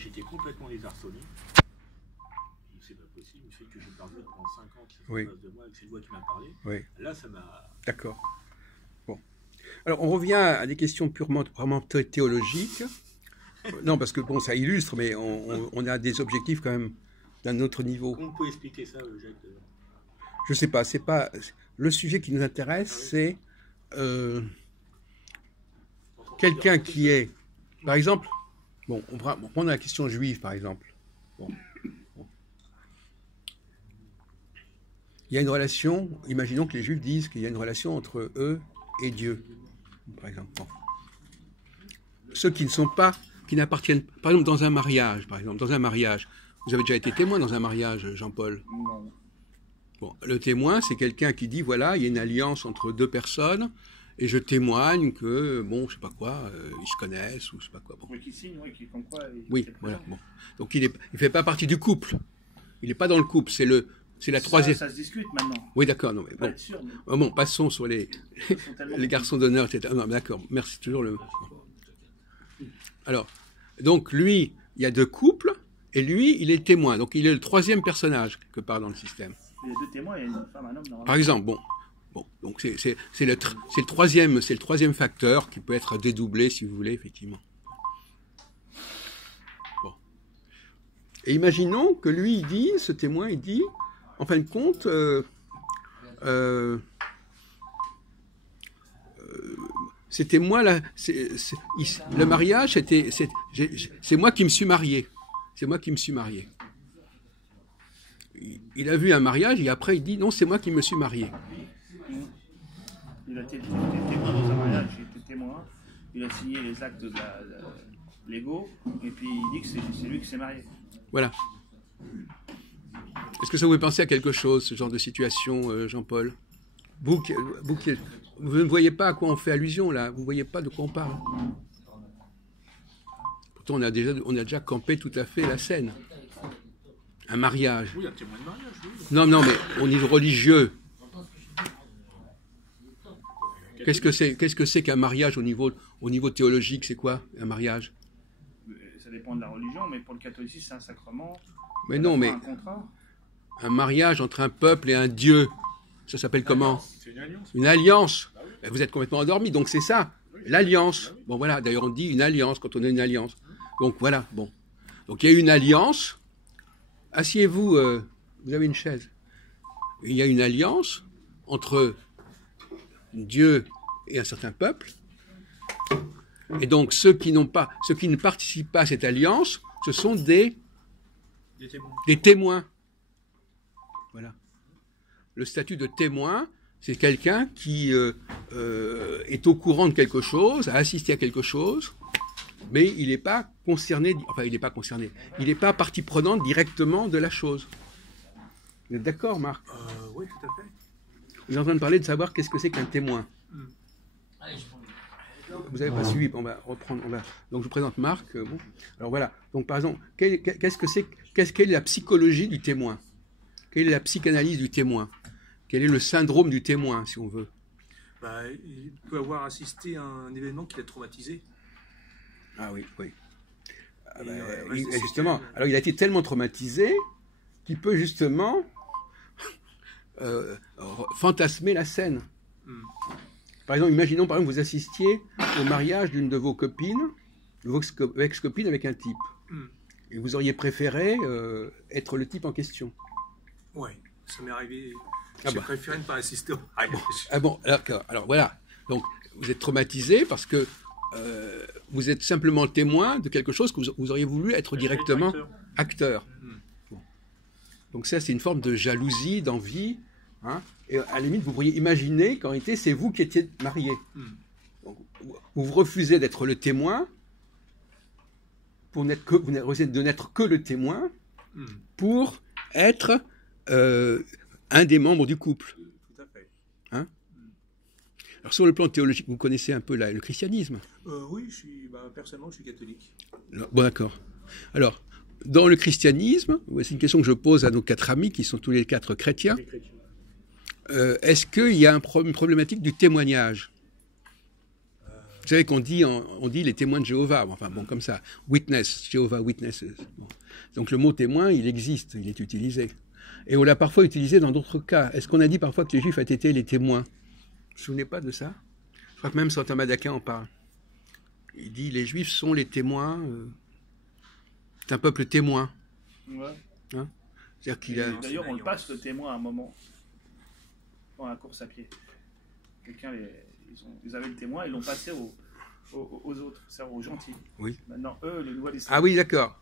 j'étais complètement désarçonné. C'est pas possible, le fait que j'ai parlé pendant 5 ans qui se passe de moi et que c'est toi qui m'as parlé. Oui. Là, ça m'a... D'accord. Bon. Alors, on revient à des questions purement théologiques. Non, parce que bon, ça illustre, mais on a des objectifs quand même d'un autre niveau. Comment vous pouvez expliquer ça, Jacques? Je sais pas, c'est pas... Le sujet qui nous intéresse, c'est quelqu'un qui est... Par exemple, bon, on va prendre la question juive, par exemple. Bon. Il y a une relation, imaginons que les Juifs disent qu'il y a une relation entre eux et Dieu, par exemple. Bon. Ceux qui ne sont pas, qui n'appartiennent, par exemple dans un mariage, vous avez déjà été témoin dans un mariage, Jean-Paul? Non. Bon, le témoin, c'est quelqu'un qui dit, voilà, il y a une alliance entre deux personnes, et je témoigne que, bon, je sais pas quoi, ils se connaissent, ou je sais pas quoi. Bon. Oui, qui signe, oui, qui comme quoi. Oui, voilà. Bon. Donc il fait pas partie du couple. Il n'est pas dans le couple, c'est la troisième. Ça se discute maintenant. Oui, d'accord, non, mais bon. Sûr, mais... Bon, passons sur les garçons d'honneur, etc. Non, d'accord, merci, toujours le... Alors, donc lui, il y a deux couples, et lui, il est témoin. Donc il est le troisième personnage, quelque part, dans le système. Il y a deux témoins, il y a une femme, un homme, normalement. Par exemple, bon, donc c'est le troisième facteur qui peut être dédoublé, si vous voulez, effectivement. Bon. Et imaginons que lui, il dit, ce témoin, il dit, en fin de compte, c'était moi là, le mariage, c'est moi qui me suis marié. C'est moi qui me suis marié. Il a vu un mariage et après il dit non, c'est moi qui me suis marié. Il a été témoin dans un mariage, il était témoin, il a signé les actes légaux et puis il dit que c'est lui qui s'est marié. Voilà. Est-ce que ça vous fait penser à quelque chose, ce genre de situation, Jean-Paul? Vous ne voyez pas à quoi on fait allusion, là. Vous ne voyez pas de quoi on parle. Pourtant, on a déjà campé tout à fait la scène. Un mariage. Oui, un témoin de mariage, oui. Non, mais au niveau religieux. Qu'est-ce que c'est qu'un mariage au niveau théologique? C'est quoi, un mariage? Ça dépend de la religion, mais pour le catholicisme, c'est un sacrement. Mais non, mais... Un mariage entre un peuple et un Dieu, ça s'appelle comment? C'est une alliance. Une alliance. Vous êtes complètement endormi, donc c'est ça, l'alliance. Bon voilà, d'ailleurs on dit une alliance quand on a une alliance. Donc voilà, bon. Donc il y a une alliance. Asseyez-vous, vous avez une chaise. Il y a une alliance entre Dieu et un certain peuple. Et donc ceux qui ne participent pas à cette alliance, ce sont des témoins. Voilà. Le statut de témoin, c'est quelqu'un qui est au courant de quelque chose, a assisté à quelque chose, mais il n'est pas concerné, enfin il n'est pas concerné, il n'est pas partie prenante directement de la chose. Vous êtes d'accord, Marc? Oui, tout à fait. Vous êtes en train de parler de savoir qu'est-ce que c'est qu'un témoin. Vous n'avez pas suivi, on va reprendre. Donc je vous présente Marc. Bon. Alors voilà, donc par exemple, quelle est la psychologie du témoin? Quelle est la psychanalyse du témoin? Quel est le syndrome du témoin, si on veut? Il peut avoir assisté à un événement qui l'a traumatisé. Ah oui. Justement, alors il a été tellement traumatisé qu'il peut justement fantasmer la scène. Par exemple, imaginons par exemple vous assistiez au mariage d'une de vos copines, de vos ex-copines avec un type. Et vous auriez préféré être le type en question. Oui, ça m'est arrivé. J'ai préféré ne pas assister au mariage. Alors voilà. Donc vous êtes traumatisé parce que vous êtes simplement témoin de quelque chose que vous auriez voulu être directement acteur. Bon. Donc ça, c'est une forme de jalousie, d'envie. Hein, et à la limite, vous pourriez imaginer qu'en réalité, c'est vous qui étiez marié. Donc, vous refusez d'être le témoin pour de n'être que le témoin pour être un des membres du couple. Tout à fait. Hein? Alors sur le plan théologique, vous connaissez un peu le christianisme? Oui, personnellement, je suis catholique. Bon, d'accord. Alors, dans le christianisme, c'est une question que je pose à nos 4 amis qui sont tous les 4 chrétiens. Est-ce qu'il y a une problématique du témoignage? Vous savez qu'on dit, on dit les témoins de Jéhovah, enfin bon, comme ça, witness, Jehovah Witnesses. Bon. Donc le mot témoin, il existe, il est utilisé. Et on l'a parfois utilisé dans d'autres cas. Est-ce qu'on a dit parfois que les Juifs étaient les témoins? Vous ne vous souvenez pas de ça? Je crois que même Saint Thomas d'Aquin en parle. Il dit les Juifs sont les témoins, c'est un peuple témoin. Ouais. Hein, c'est-à-dire qu'il a... D'ailleurs, on le passe le témoin à un moment, dans la course à pied. Quelqu'un, ils avaient le témoin, ils l'ont passé aux autres, c'est-à-dire aux gentils. Oui. Maintenant, eux, les lois des... Ah oui, d'accord,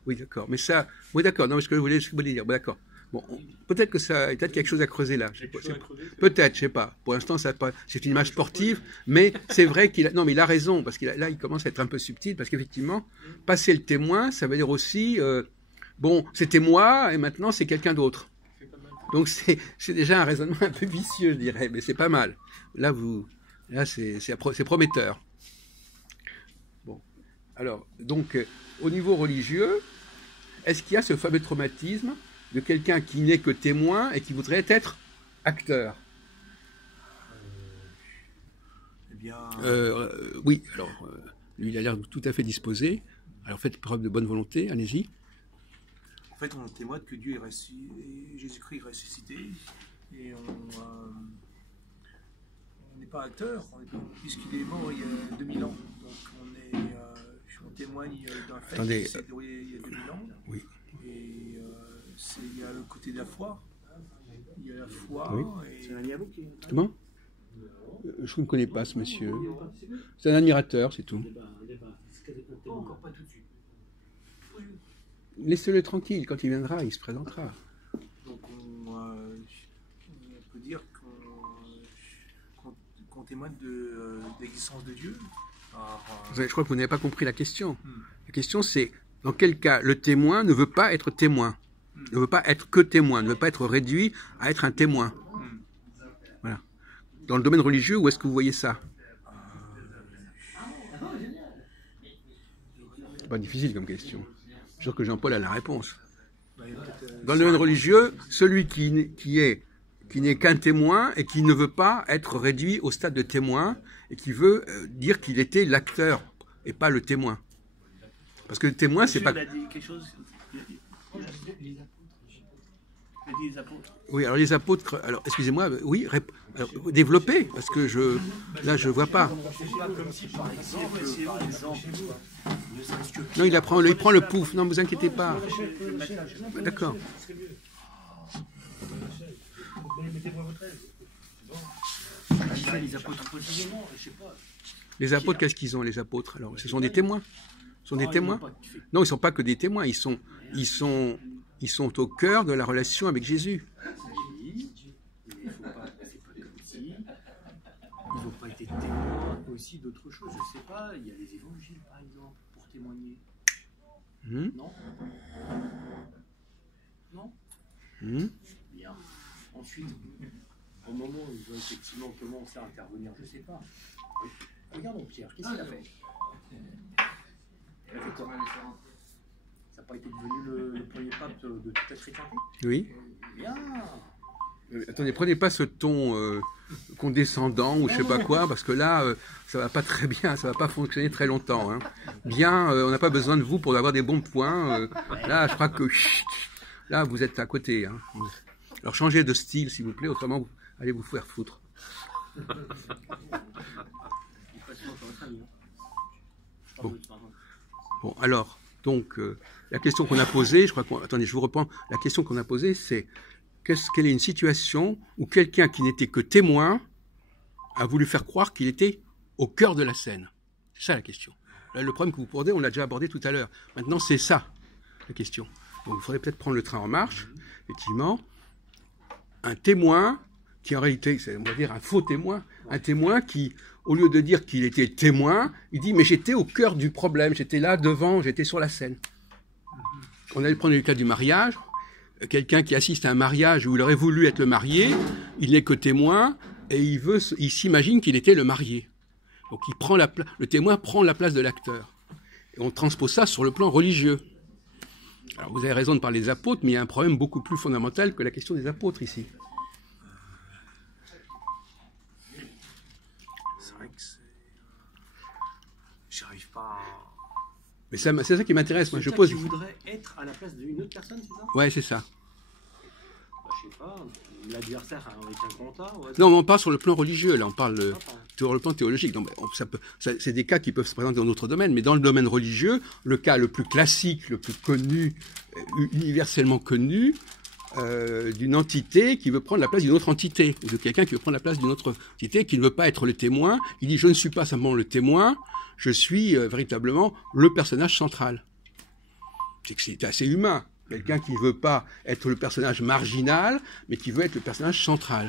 mais ça... Oui, d'accord, non, mais ce que je voulais dire, bon, d'accord. Bon, peut-être que ça, peut-être quelque chose à creuser là. Peut-être, je sais pas. Pour l'instant, c'est une image sportive, mais c'est vrai qu'il a, non, mais il a raison parce qu'il là, il commence à être un peu subtil parce qu'effectivement, passer le témoin, ça veut dire aussi, bon, c'était moi et maintenant c'est quelqu'un d'autre. Donc c'est déjà un raisonnement un peu vicieux, je dirais, mais c'est pas mal. Là, c'est prometteur. Bon, alors, donc, au niveau religieux, est-ce qu'il y a ce fameux traumatisme de quelqu'un qui n'est que témoin et qui voudrait être acteur? Eh bien... oui, alors, lui, il a l'air tout à fait disposé. Alors, faites preuve de bonne volonté, allez-y. En fait, on témoigne que Dieu est ressuscité, Jésus-Christ est ressuscité, et on n'est pas acteur, puisqu'il est mort il y a 2000 ans. Donc, on témoigne d'un fait qui s'est déroulé il y a 2000 ans. Oui. Et il y a le côté de la foi. Il y a la foi. Oui. Et... Comment? Je ne connais pas ce monsieur. C'est un admirateur, c'est tout. Encore pas tout de suite. Laissez-le tranquille, quand il viendra, il se présentera. Donc on peut dire qu'on témoigne de l'existence de Dieu. Je crois que vous n'avez pas compris la question. La question c'est, dans quel cas le témoin ne veut pas être témoin, ne veut pas être que témoin, ne veut pas être réduit à être un témoin. Voilà. Dans le domaine religieux, où est-ce que vous voyez ça? C'est pas difficile comme question. Je suis sûr que Jean-Paul a la réponse. Dans le domaine religieux, celui qui n'est qu'un témoin et qui ne veut pas être réduit au stade de témoin et qui veut dire qu'il était l'acteur et pas le témoin. Parce que le témoin, c'est pas... Il a dit quelque chose. Il a dit les apôtres. Oui, alors les apôtres... Alors, excusez-moi, oui, développez, parce que là, je vois pas. Non, il prend le pouf. Non, ne vous inquiétez pas. D'accord. Les apôtres, qu'est-ce qu'ils ont, les apôtres? Alors, ce sont des témoins. Ce sont des témoins? Non, ils ne sont pas que des témoins. Ils sont au cœur de la relation avec Jésus. Ils n'ont pas été témoins aussi d'autres choses. Je ne sais pas, il y a les évangiles par exemple pour témoigner. Non? Non? Bien. Ensuite, au moment où ils ont effectivement commencé à intervenir, je ne sais pas. Regardons Pierre, qu'est-ce qu'il a fait? Il a fait quoi? Ça n'a pas été devenu le premier pape de toute la chrétienté? Oui. Bien. Attendez, prenez pas ce ton condescendant ou je sais pas quoi, parce que là, ça va pas très bien, ça va pas fonctionner très longtemps. Hein. Bien, on n'a pas besoin de vous pour avoir des bons points. Là, je crois que là, vous êtes à côté. Hein. Alors, changez de style, s'il vous plaît, autrement, allez vous faire foutre. Bon, alors, donc, la question qu'on a posée, je crois qu'on... Attendez, je vous reprends. La question qu'on a posée, c'est... Quelle est une situation où quelqu'un qui n'était que témoin a voulu faire croire qu'il était au cœur de la scène? C'est ça la question. Là, le problème que vous posez, on l'a déjà abordé tout à l'heure. Maintenant, c'est ça la question. Donc, il faudrait peut-être prendre le train en marche. Effectivement, un témoin qui en réalité, c'est, on va dire, un faux témoin, un témoin qui, au lieu de dire qu'il était témoin, il dit mais j'étais au cœur du problème, j'étais là devant, j'étais sur la scène. On allait prendre le cas du mariage. Quelqu'un qui assiste à un mariage où il aurait voulu être le marié, il n'est que témoin et il s'imagine qu'il était le marié. Donc le témoin prend la place de l'acteur. Et on transpose ça sur le plan religieux. Alors vous avez raison de parler des apôtres, mais il y a un problème beaucoup plus fondamental que la question des apôtres ici. C'est vrai que pas... Mais c'est ça qui m'intéresse. Moi, je Tu pose. voudrais être à la place d'une autre personne, c'est ça? Ouais, c'est ça. Bah, je sais pas, l'adversaire avec un compta. Non, mais on parle sur le plan religieux. Là, on parle Ah, sur le plan théologique. Donc, c'est des cas qui peuvent se présenter dans d'autres domaines, mais dans le domaine religieux, le cas le plus classique, le plus connu, universellement connu, d'une entité qui veut prendre la place d'une autre entité, ou de quelqu'un qui veut prendre la place d'une autre entité, qui ne veut pas être le témoin. Il dit, je ne suis pas simplement le témoin, je suis véritablement le personnage central. C'est que c'est assez humain. Quelqu'un qui ne veut pas être le personnage marginal, mais qui veut être le personnage central.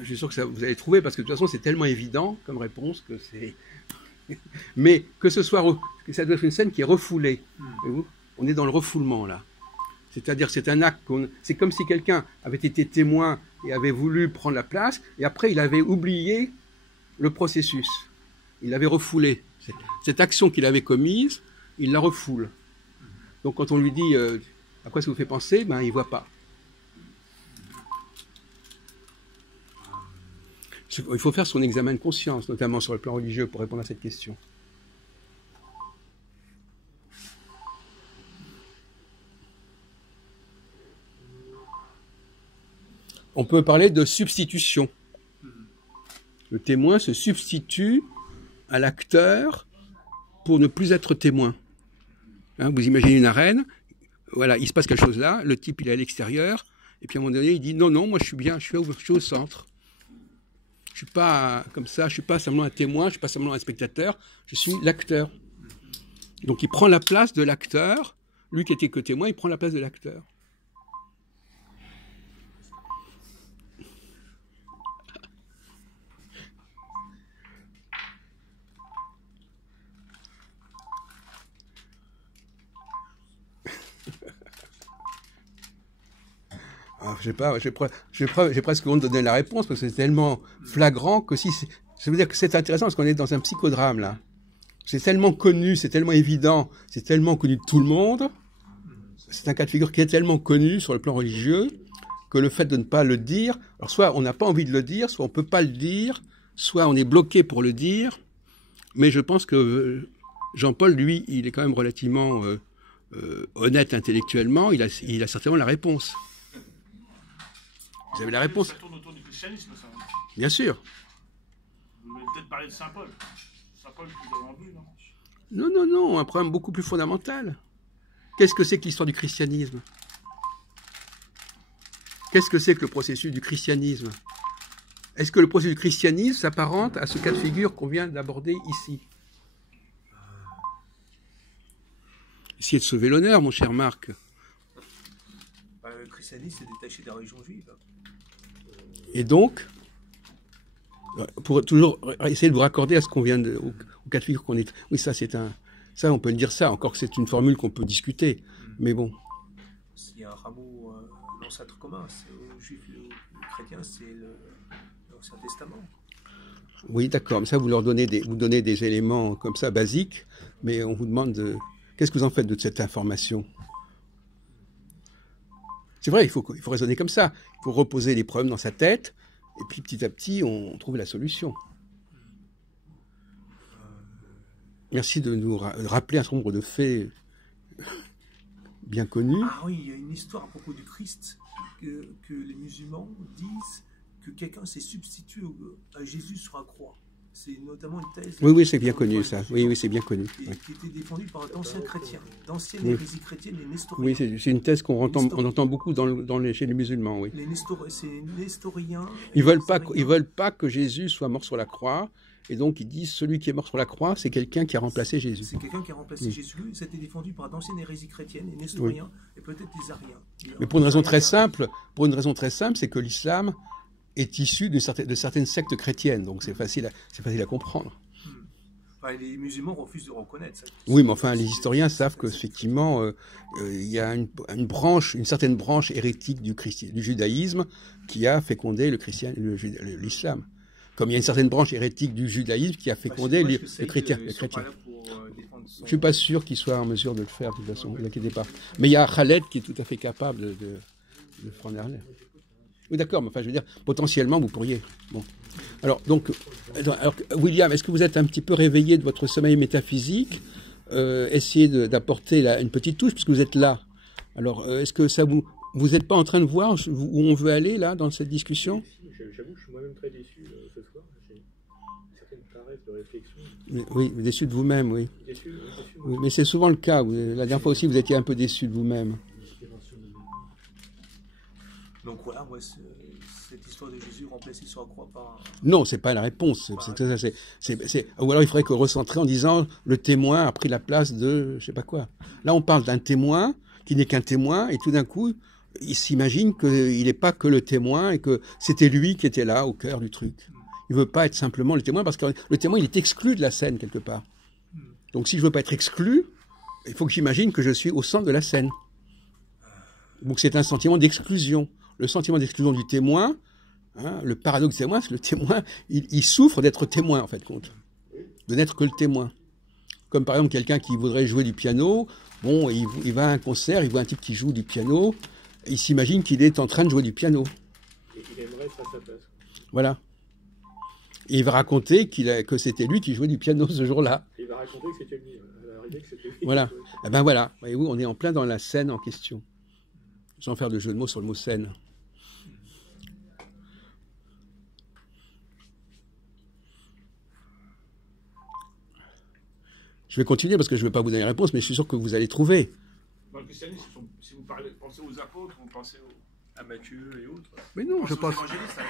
Je suis sûr que ça, vous allez trouver, parce que de toute façon, c'est tellement évident comme réponse que c'est... Mais que ce soit... Ça doit être une scène qui est refoulée. Voyez-vous, on est dans le refoulement, là. C'est-à-dire, c'est un acte... C'est comme si quelqu'un avait été témoin et avait voulu prendre la place, et après, il avait oublié le processus. Il l'avait refoulé. Cette action qu'il avait commise, il la refoule. Donc, quand on lui dit à quoi ça vous fait penser, ben, il ne voit pas. Il faut faire son examen de conscience, notamment sur le plan religieux, pour répondre à cette question. On peut parler de substitution. Le témoin se substitue à l'acteur pour ne plus être témoin. Hein, vous imaginez une arène, voilà, il se passe quelque chose là, le type il est à l'extérieur, et puis à un moment donné il dit non, moi je suis bien, je suis au centre. Je suis pas comme ça, je suis pas simplement un témoin, je suis pas simplement un spectateur, je suis l'acteur. Donc il prend la place de l'acteur, lui qui était que témoin, il prend la place de l'acteur. Je sais pas, j'ai presque honte de donner la réponse parce que c'est tellement flagrant que si ça veut dire que c'est intéressant parce qu'on est dans un psychodrame là. C'est tellement connu, c'est tellement évident, c'est tellement connu de tout le monde. C'est un cas de figure qui est tellement connu sur le plan religieux que le fait de ne pas le dire, alors soit on n'a pas envie de le dire, soit on peut pas le dire, soit on est bloqué pour le dire. Mais je pense que Jean-Paul, lui, il est quand même relativement honnête intellectuellement. Il a certainement la réponse. Vous avez la réponse? Ça tourne autour du christianisme, ça. Bien sûr. Vous voulez peut-être parler de Saint Paul. Saint Paul plus avant lui, non? Non, un problème beaucoup plus fondamental. Qu'est-ce que c'est que l'histoire du christianisme? Qu'est-ce que c'est que le processus du christianisme? Est-ce que le processus du christianisme s'apparente à ce cas de figure qu'on vient d'aborder ici? Essayez de sauver l'honneur, mon cher Marc. Le christianisme est détaché de la religion juive. Et donc, pour toujours essayer de vous raccorder à ce qu'on vient au cas de figure qu'on est... Oui, ça, ça, on peut le dire ça, encore que c'est une formule qu'on peut discuter. Mais bon. S'il y a un rameau, l'ancêtre commun, c'est aux juifs et aux chrétiens, c'est l'Ancien Testament. Oui, d'accord. Mais ça, vous donnez des éléments comme ça, basiques, mais on vous demande qu'est-ce que vous en faites de cette information? C'est vrai, il faut raisonner comme ça. Il faut reposer les problèmes dans sa tête, et puis petit à petit, on trouve la solution. Merci de nous rappeler un certain nombre de faits bien connus. Ah oui, il y a une histoire à propos du Christ, que les musulmans disent que quelqu'un s'est substitué à Jésus sur la croix. C'est notamment une thèse... Oui, c'est bien connu, ça. Oui, c'est bien connu. Qui était défendue par d'anciens chrétiens, d'anciennes oui. hérésies chrétiennes, les nestoriens. Oui, c'est une thèse qu'on entend beaucoup chez les musulmans, oui. C'est nestoriens... Ils veulent pas que Jésus soit mort sur la croix, et donc ils disent celui qui est mort sur la croix, c'est quelqu'un qui a remplacé Jésus. C'est quelqu'un qui a remplacé Jésus, c'était défendu par d'anciennes hérésies chrétiennes, les nestoriens, et peut-être les ariens. Mais pour une raison très simple, c'est que l'islam est issu de certaines sectes chrétiennes, donc c'est facile à comprendre. Enfin, les musulmans refusent de reconnaître ça. Oui, mais enfin, les historiens savent qu'effectivement, il y a une certaine branche hérétique du judaïsme qui a fécondé l'islam. Comme il y a une certaine branche hérétique du judaïsme qui a fécondé les chrétiens. Je ne suis pas sûr qu'ils soient en mesure de le faire, de toute façon, ne vous inquiétez pas. Mais il y a Khaled qui est tout à fait capable de prendre l'air. Oui, d'accord, mais enfin, je veux dire, potentiellement, vous pourriez. Bon. Alors, donc, William, est-ce que vous êtes un petit peu réveillé de votre sommeil métaphysique? Essayez d'apporter une petite touche, puisque vous êtes là. Alors, est-ce que ça vous n'êtes pas en train de voir où on veut aller, là, dans cette discussion? J'avoue que je suis moi-même très déçu ce soir. J'ai certaines caresses de réflexion. Oui, déçu de vous-même, oui. Déçu, Oui, mais c'est souvent le cas. La dernière fois aussi, vous étiez un peu déçu de vous-même. Donc voilà, moi, cette histoire de Jésus remplacée sur la croix par... Non, c'est pas la réponse. Ou alors il faudrait recentrer en disant le témoin a pris la place de je sais pas quoi. Là, on parle d'un témoin qui n'est qu'un témoin, et tout d'un coup, il s'imagine qu'il n'est pas que le témoin et que c'était lui qui était là au cœur du truc. Il veut pas être simplement le témoin parce que le témoin, il est exclu de la scène quelque part. Donc si je veux pas être exclu, il faut que j'imagine que je suis au centre de la scène. Donc c'est un sentiment d'exclusion. Le sentiment d'exclusion du témoin, hein, le paradoxe du témoin, c'est que le témoin, il souffre d'être témoin en fait compte, de n'être que le témoin. Comme par exemple quelqu'un qui voudrait jouer du piano, bon, il va à un concert, il voit un type qui joue du piano, il s'imagine qu'il est en train de jouer du piano. Et il aimerait être à sa place. Voilà. Et il va raconter que c'était lui qui jouait du piano ce jour-là. Et il va raconter que c'était lui. À l'arrivée, que c'était lui. Voilà. Eh ben voilà. Voyez-vous, on est en plein dans la scène en question. Sans faire de jeu de mots sur le mot scène. Je vais continuer parce que je ne vais pas vous donner la réponse, mais je suis sûr que vous allez trouver. Dans le christianisme, si vous pensez aux apôtres, vous pensez à Matthieu et autres. Mais non, je pense. Évangélistes,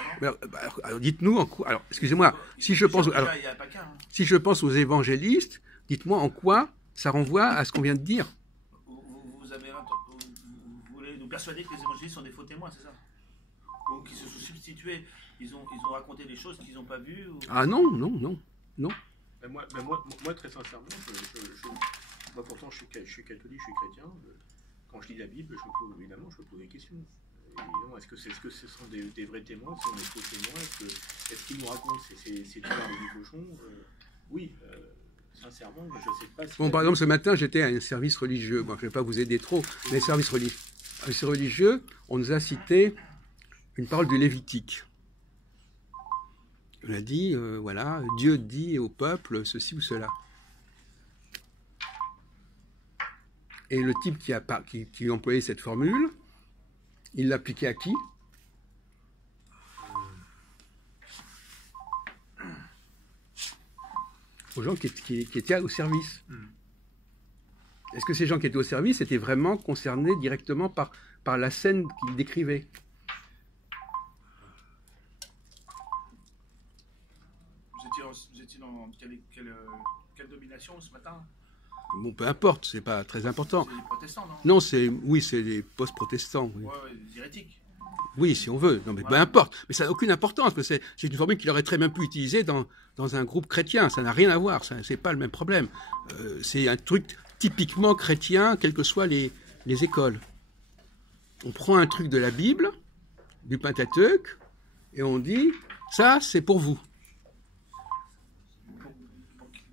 alors, dites-nous en quoi. Alors, excusez-moi, si je pense. Alors, il y a pas qu'un, hein. si je pense aux évangélistes, dites-moi en quoi ça renvoie à ce qu'on vient de dire. Vous voulez nous persuader que les évangélistes sont des faux témoins, c'est ça? Ou qu'ils se sont substitués, ils ont raconté des choses qu'ils n'ont pas vues ou... Ah non, non, non, non. Mais moi, très sincèrement, moi pourtant je suis catholique, je suis chrétien. Quand je lis la Bible, évidemment, je me pose des questions. Évidemment, est-ce que ce sont des vrais témoins, ce sont des faux témoins, est-ce qu'ils nous racontent ces histoires du cochon? Oui, sincèrement, je ne sais pas si... Bon, par exemple, ce matin, j'étais à un service religieux. Bon, je ne vais pas vous aider trop, mais service religieux, on nous a cité une parole du Lévitique. On a dit, voilà, Dieu dit au peuple ceci ou cela. Et le type qui employait cette formule, il l'appliquait à qui? Aux gens qui étaient au service. Est-ce que ces gens qui étaient au service étaient vraiment concernés directement par la scène qu'il décrivait? Vous étiez dans quelle domination ce matin? Bon, peu importe, c'est pas très important. C'est les protestants, non? Non, c'est les post-protestants. Oui. Ouais, les hérétiques. Oui, si on veut. Non, mais peu importe. Mais ça n'a aucune importance, parce que c'est une formule qu'il aurait très bien pu utiliser dans un groupe chrétien. Ça n'a rien à voir. C'est pas le même problème. C'est un truc typiquement chrétien, quelles que soient les écoles. On prend un truc de la Bible, du Pentateuque, et on dit, ça, c'est pour vous.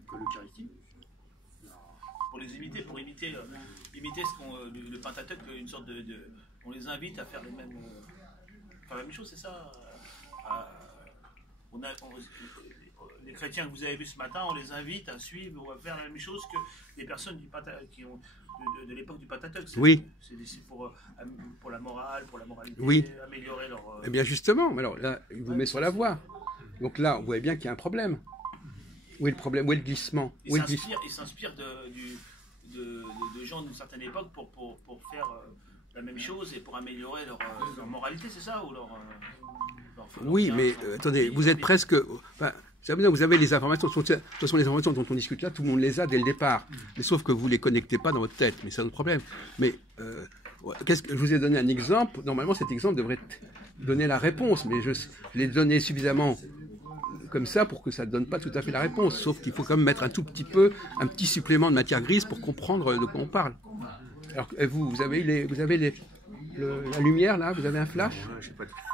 Que l'Eucharistie. Pour les imiter, imiter ce qu'on le Pentateuque, une sorte de on les invite à faire la même chose, c'est ça. Les chrétiens que vous avez vus ce matin, on les invite à suivre ou à faire la même chose que les personnes de l'époque du Pentateuque. Oui. C'est pour la morale, pour la moralité, oui. améliorer leur... Eh bien justement, alors là, il vous met sur la voie. Donc là, on voit bien qu'il y a un problème. Où est le problème? Où est le glissement? Il s'inspire de gens d'une certaine époque pour faire la même chose et pour améliorer leur moralité, c'est ça, ou oui, mais attendez, vous êtes presque... Enfin, vous avez les informations, de toute façon les informations dont on discute là, tout le monde les a dès le départ. Mais sauf que vous ne les connectez pas dans votre tête, mais c'est un autre problème. Mais je vous ai donné un exemple, normalement cet exemple devrait donner la réponse, mais je l'ai donné suffisamment comme ça pour que ça ne donne pas tout à fait la réponse, sauf qu'il faut quand même mettre un tout petit peu, un petit supplément de matière grise pour comprendre de quoi on parle. Alors vous avez la lumière là, vous avez un flash?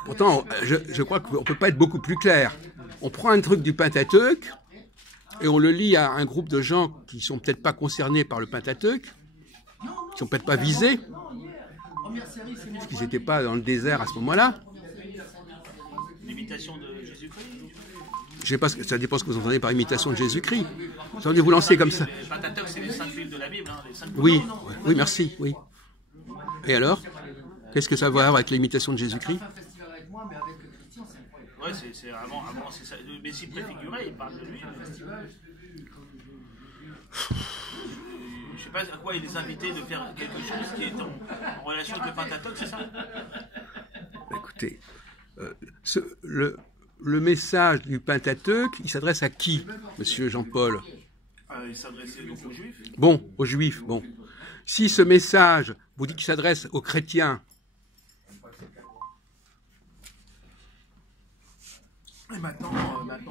Pourtant, je crois qu'on ne peut pas être beaucoup plus clair. On prend un truc du Pentateuque et on le lit à un groupe de gens qui ne sont peut-être pas concernés par le Pentateuque, qui ne sont peut-être pas visés, parce qu'ils n'étaient pas dans le désert à ce moment-là. L'imitation de Jésus-Christ. Je sais pas, ça dépend ce que vous entendez par imitation de Jésus-Christ. Attendez, vous lancez comme ça. Les Pentateuques, c'est les 5 livres de la Bible, les 5 Oui, commandements, non oui, merci, oui. Et alors? Qu'est-ce que ça va avoir avec l'imitation de Jésus-Christ? Ouais, c'est avant c'est ça. Le Messie préfiguré, il parle de lui. Je sais pas à quoi il les invitait de faire quelque chose qui est en relation avec le Pentateuque, c'est ça? Écoutez, le message du Pentateuque, il s'adresse à qui, monsieur Jean-Paul? Il s'adressait donc aux Juifs. Bon, aux Juifs, bon. Si ce message vous dit qu'il s'adresse aux chrétiens, Et maintenant,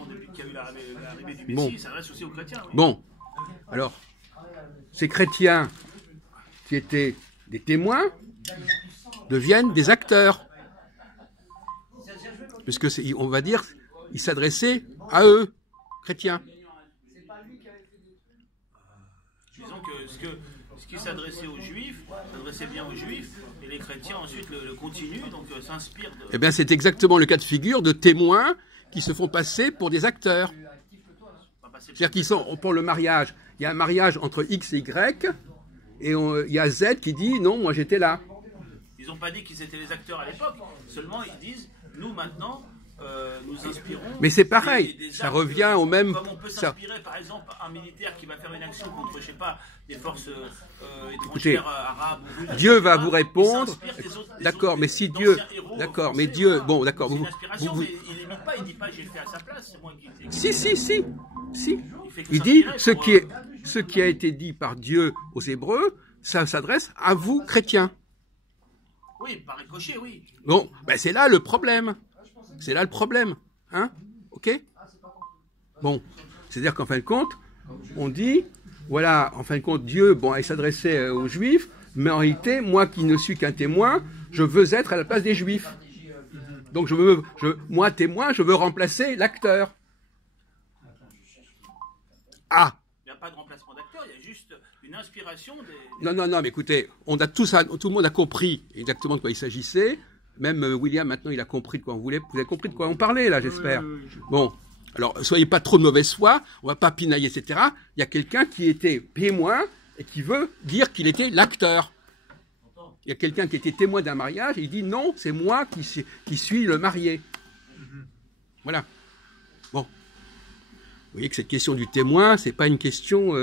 depuis qu'il y a eu l'arrivée du Messie, Bon. il s'adresse aussi aux chrétiens. Oui. bon, alors, ces chrétiens qui étaient des témoins deviennent des acteurs. Puisque, on va dire, il s'adressait à eux, chrétiens. Disons que ce qui s'adressait aux Juifs, s'adressait bien aux Juifs, et les chrétiens ensuite le continuent, donc s'inspirent de... Eh bien, c'est exactement le cas de figure de témoins qui se font passer pour des acteurs. C'est-à-dire qu'ils sont pour le mariage. Il y a un mariage entre X et Y, et il y a Z qui dit non, moi j'étais là. Ils n'ont pas dit qu'ils étaient les acteurs à l'époque, seulement ils disent, nous maintenant, nous inspirons... Mais c'est pareil, des ça actes, revient au même... Comme on peut s'inspirer, par exemple, un militaire qui va faire une action contre, je sais pas, des forces étrangères, arabes... ou russes, Dieu va etc., vous répondre. il s'inspire des autres- D'accord, mais si d'anciens Dieu... héros D'accord, mais français, Dieu... voilà. Bon, d'accord. C'est une Vous, inspiration, vous- mais il n'imite pas, il dit pas j'ai fait à sa place, c'est moi qui... Si. fait que Il dit, s'inspirer pour, ce qui a été dit par Dieu aux Hébreux, ça s'adresse à vous, chrétiens. Oui, par ricochet, oui. Bon, ben c'est là le problème. C'est là le problème. Hein? Ok? Bon. C'est-à-dire qu'en fin de compte, on dit, voilà, en fin de compte, Dieu, bon, il s'adressait aux Juifs, mais en réalité, moi qui ne suis qu'un témoin, je veux être à la place des Juifs. Donc moi, témoin, je veux remplacer l'acteur. Ah! Il n'y a pas de remplacement d'acteur, il y a juste une inspiration des... Non, mais écoutez, tout le monde a compris exactement de quoi il s'agissait. Même William, maintenant, il a compris de quoi on voulait. Vous avez compris de quoi on parlait, là, j'espère. Bon, alors, soyez pas trop de mauvaise foi, on va pas pinailler, etc. Il y a quelqu'un qui était témoin et qui veut dire qu'il était l'acteur. Il y a quelqu'un qui était témoin d'un mariage et il dit non, c'est moi qui suis le marié. Voilà. Bon. Vous voyez que cette question du témoin, c'est pas une question...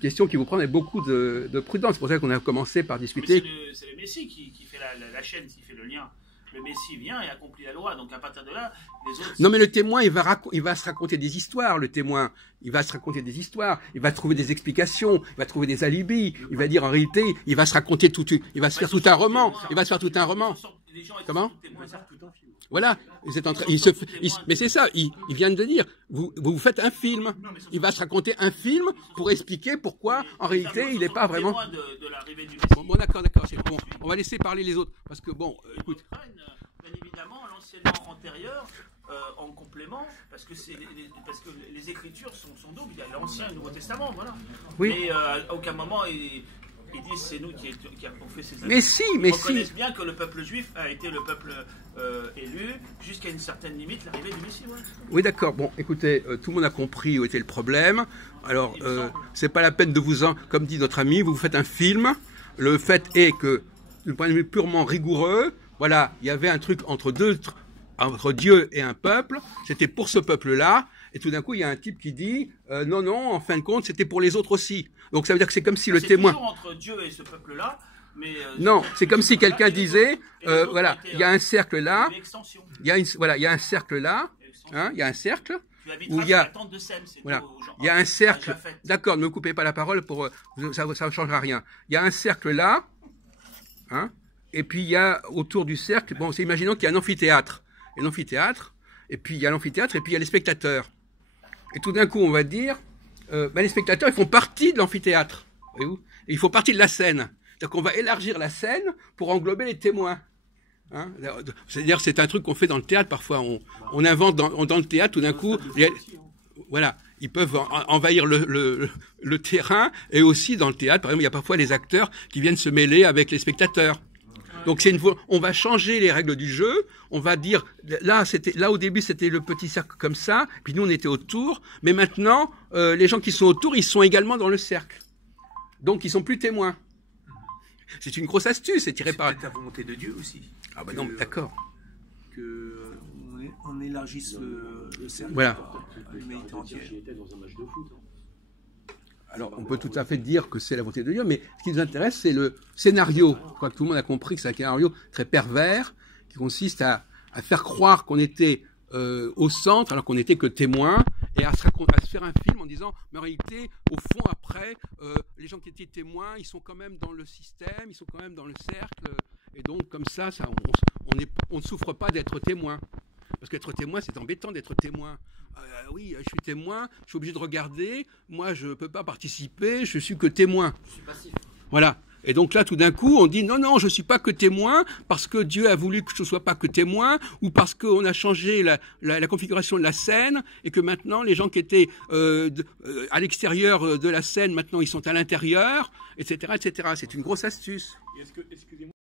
question qui vous prend avec beaucoup de prudence. C'est pour ça qu'on a commencé par discuter. Mais c'est le Messie qui fait la chaîne, qui fait le lien. Le Messie vient et accomplit la loi. Donc à partir de là, les autres... Non, mais le témoin, il va se raconter des histoires, le témoin. Il va se raconter des histoires, il va trouver des explications, il va trouver des alibis, il va dire en réalité, il va se raconter il va se faire tout un roman. Il va se faire tout un roman. Comment? Voilà, mais c'est ça, il vient de dire, vous faites un film, il va se raconter un film pour expliquer pourquoi, en réalité, il n'est pas vraiment... Bon, d'accord, c'est bon, on va laisser parler les autres, parce que bon, écoute... Bien évidemment, l'enseignement antérieur, en complément, parce que les Écritures sont doubles, il y a l'Ancien et le Nouveau Testament, voilà. Oui. Mais à aucun moment... Ils disent c'est nous qui avons fait ces actes. Mais si. Ils reconnaissent bien que le peuple juif a été le peuple élu jusqu'à une certaine limite, l'arrivée du Messie. Ouais. Oui, d'accord. Bon, écoutez, tout le monde a compris où était le problème. Alors, c'est pas la peine de comme dit notre ami, vous faites un film. Le fait est que, du point de vue purement rigoureux, voilà, il y avait un truc entre Dieu et un peuple. C'était pour ce peuple-là. Et tout d'un coup, il y a un type qui dit non, en fin de compte, c'était pour les autres aussi. Donc ça veut dire que c'est comme si le témoin... C'est toujours entre Dieu et ce peuple-là, mais... non, c'est comme si quelqu'un disait, voilà, il y a un cercle là, il y a un cercle là, hein, il y a un cercle, où il y a... Voilà, il y a un cercle... D'accord, ne me coupez pas la parole, ça ne changera rien. Il y a un cercle là, hein, et puis il y a autour du cercle, bon, imaginons qu'il y a un amphithéâtre. Et l'amphithéâtre, et puis il y a l'amphithéâtre, et puis il y a les spectateurs. Et tout d'un coup, on va dire, les spectateurs, ils font partie de l'amphithéâtre. Voyez-vous ? Et ils font partie de la scène. Donc on va élargir la scène pour englober les témoins. Hein ? C'est-à-dire, c'est un truc qu'on fait dans le théâtre parfois. On invente dans le théâtre, tout d'un coup, voilà, ils peuvent envahir le terrain. Et aussi dans le théâtre, par exemple, il y a parfois les acteurs qui viennent se mêler avec les spectateurs. Donc on va changer les règles du jeu. On va dire là au début c'était le petit cercle comme ça, puis nous on était autour, mais maintenant les gens qui sont autour ils sont également dans le cercle. Donc ils sont plus témoins. C'est une grosse astuce, c'est tiré par. C'est peut-être la volonté de Dieu aussi. Ah bah non, d'accord. On élargisse le cercle. Voilà. J'y étais dans un match de foot. Alors, on peut tout à fait dire que c'est la volonté de Dieu, mais ce qui nous intéresse, c'est le scénario. Je crois que tout le monde a compris que c'est un scénario très pervers, qui consiste à faire croire qu'on était au centre, alors qu'on n'était que témoin, et à se faire un film en disant, mais en réalité, au fond, après, les gens qui étaient témoins, ils sont quand même dans le système, ils sont quand même dans le cercle, et donc, comme ça on ne souffre pas d'être témoin. Parce qu'être témoin, c'est embêtant d'être témoin. Oui, je suis témoin, je suis obligé de regarder, moi je ne peux pas participer, je suis que témoin. Je suis passif. Voilà. Et donc là, tout d'un coup, on dit non, je ne suis pas que témoin, parce que Dieu a voulu que je ne sois pas que témoin, ou parce qu'on a changé la configuration de la scène, et que maintenant, les gens qui étaient à l'extérieur de la scène, maintenant, ils sont à l'intérieur, etc., etc. C'est une grosse astuce. Excusez-moi.